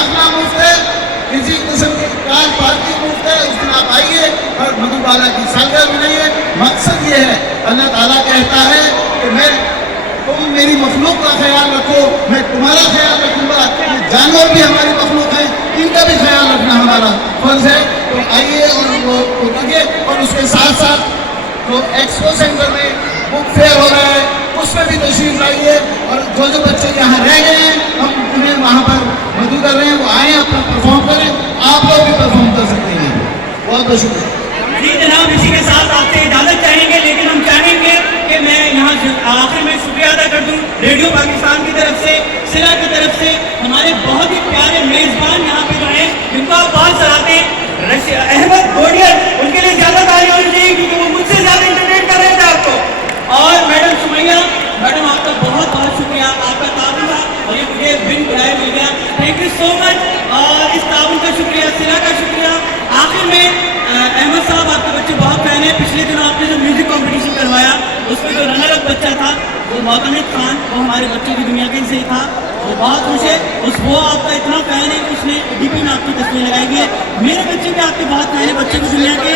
दाखला मुफ्त है, किसी किस्म की कार पार्किंग मुफ्त है। उस दिन आप आइए और मधुबाला की सालगिरह मनाइए। मकसद ये है, अल्लाह ताला कहता है कि तुम मेरी मखलूक का ख्याल रखो, मैं तुम्हारा ख्याल रखूंगा। जानवर भी हमारी मखलूक है, इनका भी ख्याल रखना हमारा फर्ज है। तो आइए और वो कीजिए। और उसके साथ साथ जो एक्सपो सेंटर में बुक फेयर हो रहा है, उसमें भी तशरीफ लाइए। और जो बच्चे यहाँ रह गए हैं, हम उन्हें वहाँ पर मदद कर रहे हैं, वो आए अपना परफॉर्म करें। आप लोग भी परफॉर्म कर सकते हैं। बहुत बहुत शुक्रिया जी जनाब। इसी के साथ आपसे इजाजत चाहेंगे, लेकिन हम चाहेंगे कि मैं यहाँ आखिर में शुक्रिया अदा कर दूँ रेडियो पाकिस्तान की तरफ से, सिला की तरफ से, हमारे बहुत ही प्यारे मेजबान यहाँ पे जो है जिनको आप बहुत सराहते हैं, अहमद गोडियर, उनके लिए ज्यादा तालियां होनी चाहिए क्योंकि वो मुझसे ज्यादा इंटरटेन कर रहे थे आपको। और मैडम सुमैया, मैडम आपका बहुत बहुत शुक्रिया, आपका ताउन था और ये मुझे बिन बुलाए मिल गया। Thank you so much. और इस ताउन का शुक्रिया, सिला का शुक्रिया। आखिर में अहमद साहब, आपके बच्चे बहुत फैन है। पिछले दिनों आपने जो म्यूजिक कंपटीशन करवाया उसमें जो रनर अप बच्चा था वो मोतमिद खान, वो हमारे बच्चों की दुनिया के से ही था। वो बहुत खुश है, वो आपका इतना फैन है कि उसने डीपी में आपकी तस्वीर लगाई हुई है। मेरे बच्चे भी आपके बहुत फैन है, बच्चे की दुनिया के।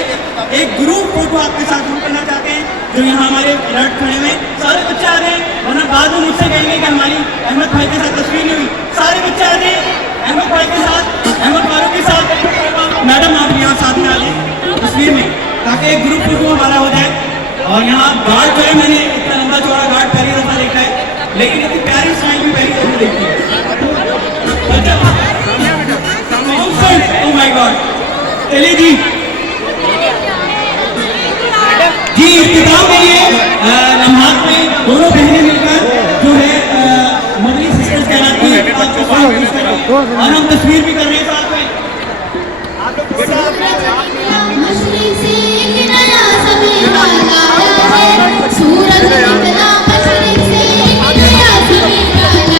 एक ग्रुप फोटो आपके साथ हम करना चाहते हैं जो यहाँ हमारे अलर्ट खड़े हुए सारे बच्चे आ रहे हैं, वरना बाद में मुझसे कहेंगे कि हमारी अहमद भाई के साथ तस्वीर नहीं हुई। सारे बच्चे आ रहे हैं अहमद भाई के साथ, अहमद फारूक के साथ। मैडम आप यहाँ साथ में आ जाए तस्वीर में, ताकि एक ग्रुप फोटो हमारा हो जाए। और यहाँ गार्ड जो है, मैंने इतना लंबा चौड़ा गार्ड पहली दफा देखा है, लेकिन इतनी प्यारी स्माइल भी पहली दफा देखी है। Oh my God. चलिए जी जी, इख्तिताम में ये लम्हात में दोनों बहनें मिलकर जो है मदनी सिस्टर्स कहलाती है, और हम तस्वीर भी कर रहे हैं साथ में।